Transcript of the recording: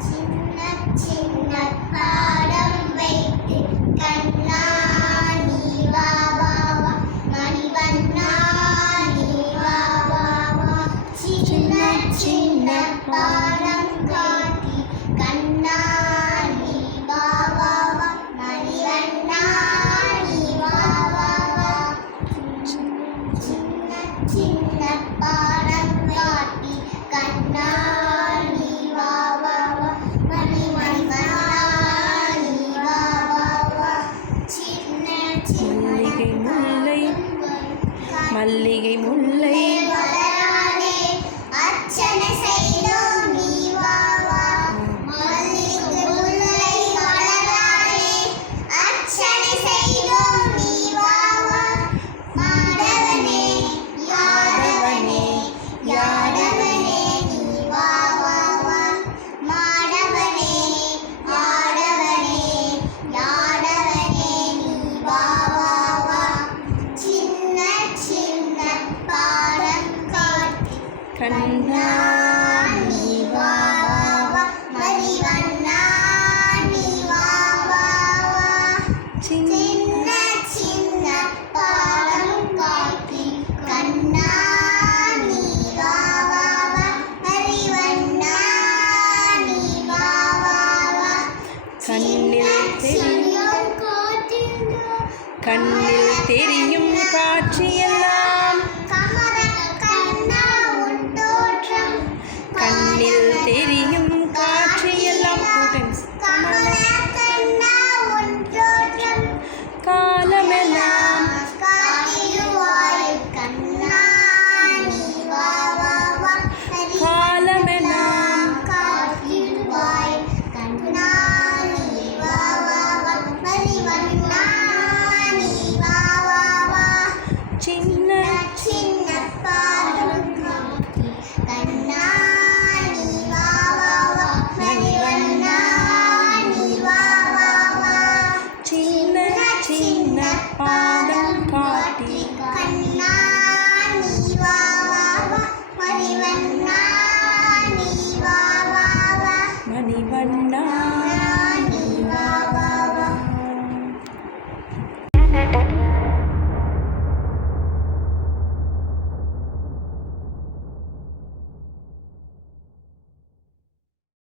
சின்ன சின்ன பாடம் வைத்து கண்ணா நீ வா வா வா மணிவண்ணா நீ வா வா வா சின்ன சின்ன பாடம் காட்டி கண்ணா நீ வா வா வா மணிவண்ணா நீ வா வா வா சின்ன சின்ன பாடம் காட்டி கண்ணா நீ வா வா வா மணிவண்ணா நீ வா வா வா சின்ன சின்ன மல்லிகை முல்லை மலரானே அர்ச்சனை செய்தோம் நீ வா வா மல்லிகை முல்லை மலரானே அர்ச்சனை செய்தோம் நீ வா வா மாதவனே யாதவனே யாதவனே நீ வா வா வா மாதவனே ஆடவனே யாதவனே நீ வா வா வா சின்ன சின்ன பாடம் காட்டி கண்ணா நீ வா வா வா மணிவண்ணா நீ வா வா வா சின்ன சின்ன பாடம் காட்டி கண்ணா நீ வா வா வா மணிவண்ணா நீ வா வா வா கண்ணில் தெரியும் காட்சியெல்லாம் கமல கண்ணா உன் தோற்றம் கண்ணில் தெரியும் காட்சியெல்லாம் கமல கண்ணா உன் தோற்றம் காலமெல்லாம் காட்டிடுவாய் கண்ணா நீ வா வா வா காலமெல்லாம் காட்டிடுவாய் கண்ணா நீ வா வா வா மணிவண்ணா நீ வா வா வா சின்ன சின்ன பாடம் காட்டி கண்ணா நீ வா வா வா மணிவண்ணா நீ வா வா வா சின்ன சின்ன பாதம் காட்டி கண்ணா நீ வா வா வா மணிவண்ணா நீ வா வா வா மணிவண்ணா